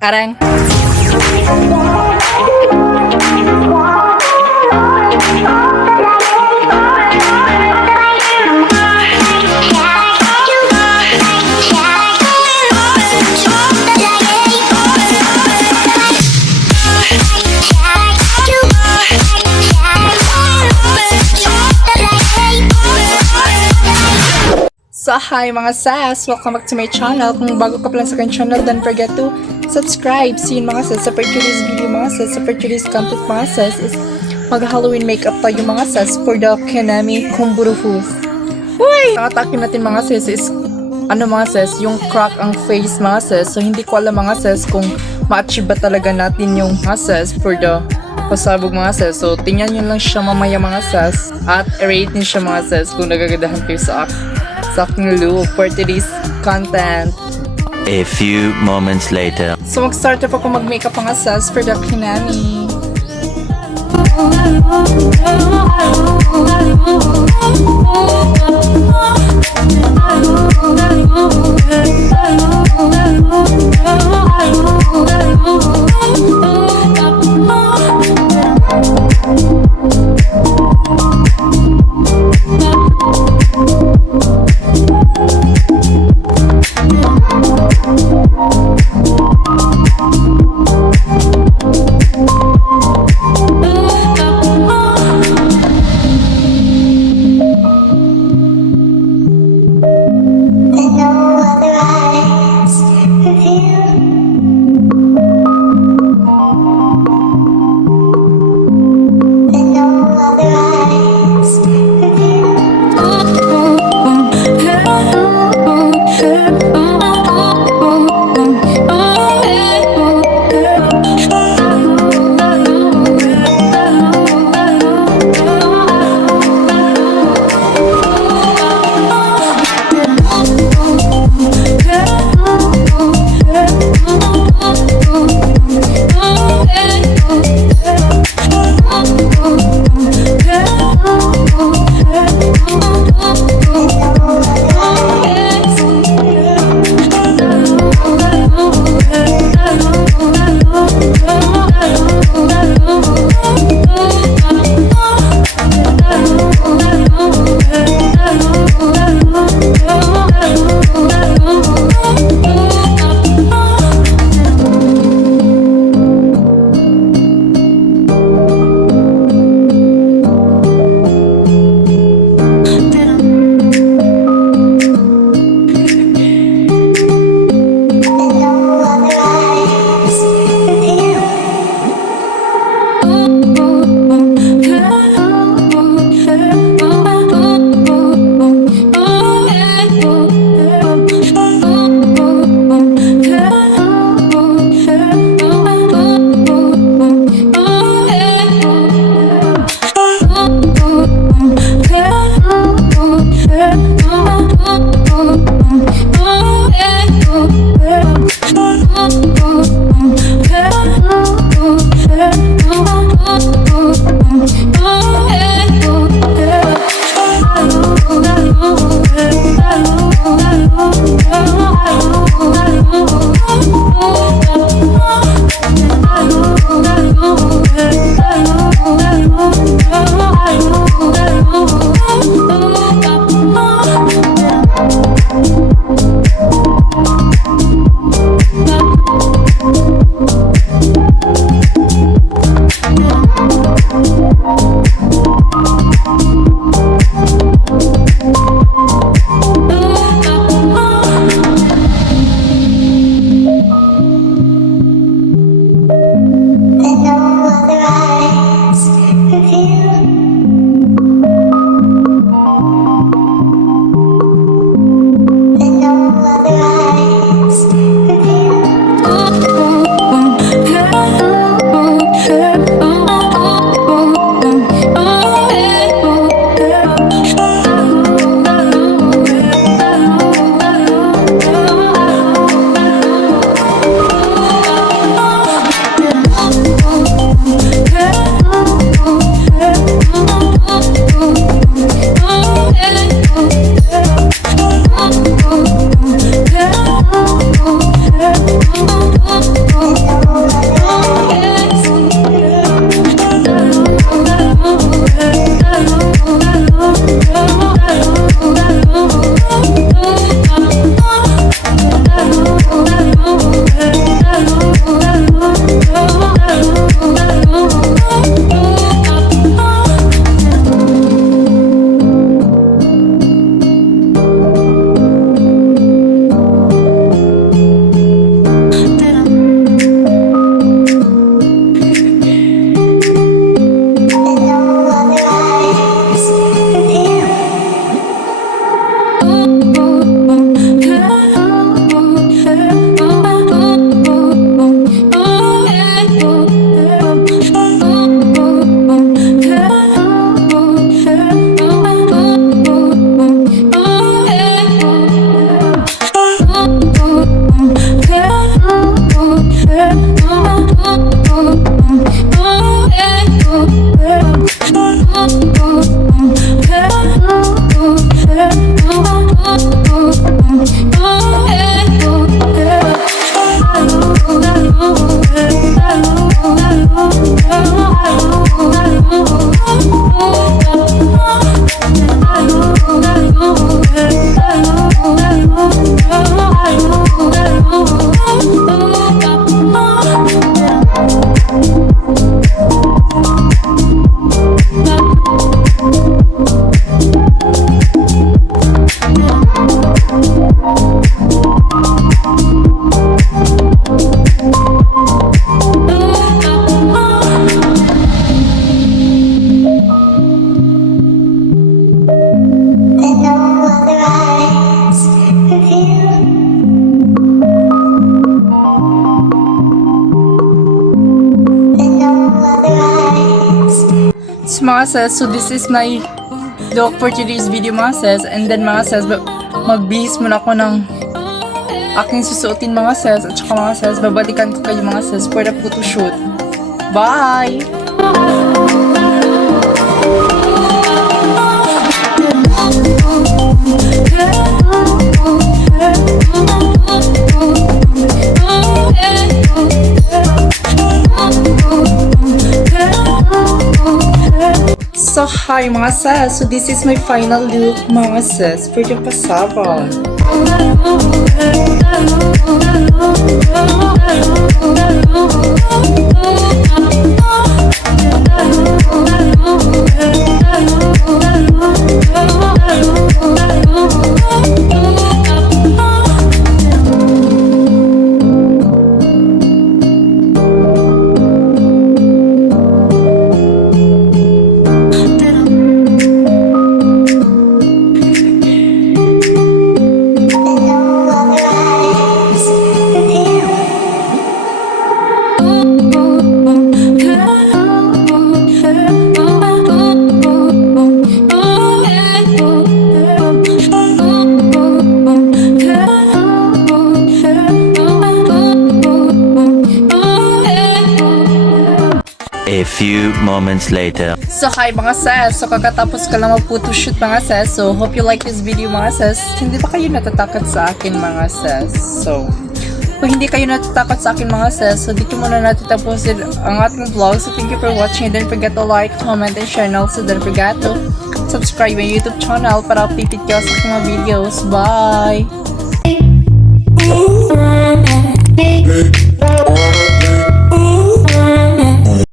Arang. So hi mga sass! Welcome back to my channel. Kung bago ka pa lang sa aking channel, don't forget to subscribe. See you mga sass. So for today's video mga sass, so for today's content mga sass is mag-Halloween makeup tayo mga sass for the Kanami Kumburufu. Uy! Ang atake natin mga sass is mga sass, yung crack ang face mga sass. So hindi ko alam mga sass kung ma-achieve ba talaga natin yung mga sass for the pasabog mga sass. So tingnan nyo lang siya mamaya mga sass at i-rate nyo siya mga sass kung nagagadahan kayo sa aking look for today's content. A few moments later. So mag-start na po ako mag-makeup mga sass for the Kinami. Anyways mga sis, so this is my look for today's video mga sis. And then mga sis, magbihis muna ako ng aking susuotin mga sis. At saka mga sis, babalikan ko kayo mga sis for the photo shoot. Bye! So hi mga sis, so this is my final look mga sis for the pasabong. A few moments later. So hi mga sis, so kakatapos ka lang mag-photoshoot mga sis. So hope you like this video mga sis. Hindi ba kayo natatakot sa akin mga sis? So kung hindi kayo natatakot sa akin mga sis, so dito muna natin tapusin ang ating vlog. So thank you for watching. Don't forget to like, comment, and share. And also don't forget to subscribe my YouTube channel para updated kayo sa aking mga videos. Bye!